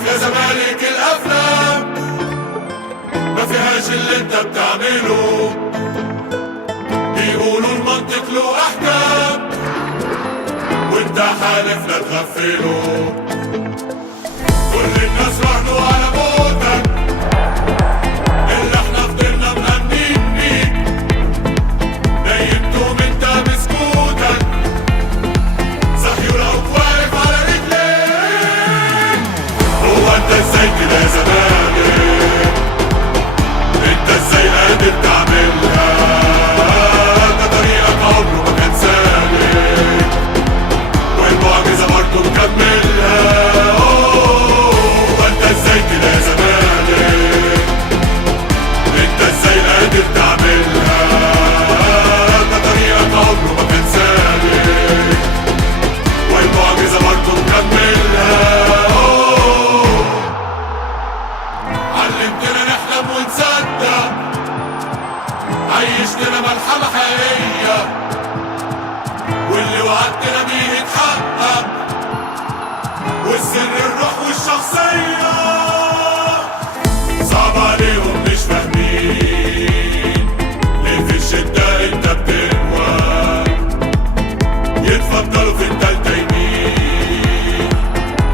عارف يا زمالك الافلام ما فيهاش اللي انت بتعمله، بيقولوا المنطق له احكام وانت حالف لا تغفله. كل الناس راهنوا على موتك اللي احنا فضلنا مأمنين بيك، نيمتهم انت بسكوتك صحي ولقوك واقف على رجليك. هو انت ازاي كده يا زمالك؟ انت ازاي قادر تعملها؟ ده طريقك عمره ما كان سالك والمعجزة برضه مكملها. هو انت ازاي كده يا زمالك؟ انت ازاي قادر تعملها؟ ده طريقك عمره ما كان سالك والمعجزة برضه مكملها. علمتنا نحلم ونصدق، عيشتنا ملحمة حقيقية واللي وعدتنا بيه اتحقق، والسر الروح والشخصية. صعب عليهم مش فاهمين ليه في الشدة انت بتقوى، يتفضلوا في التالتة يمين،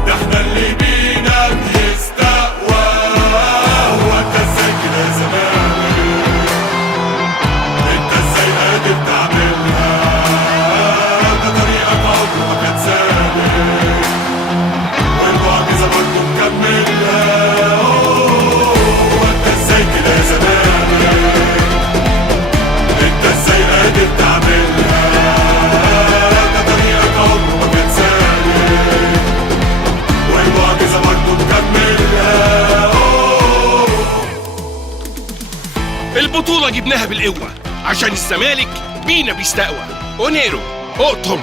ده احنا اللي بينا بيستقوى. هو انت ازاي كده يا زمالك؟ انت ازاي قادر تعملها؟ ده طريقك عمره ما كان سالك والمعجزة برضه مكملها. هو انت ازاي كده يا زمالك؟ انت ازاي قادر تعملها؟ ده طريقك عمره ما كان سالك والمعجزة برضه مكملها. البطولة جبناها بالقوة عشان الزمالك بينا بيستقوى. اونيرو اقطم.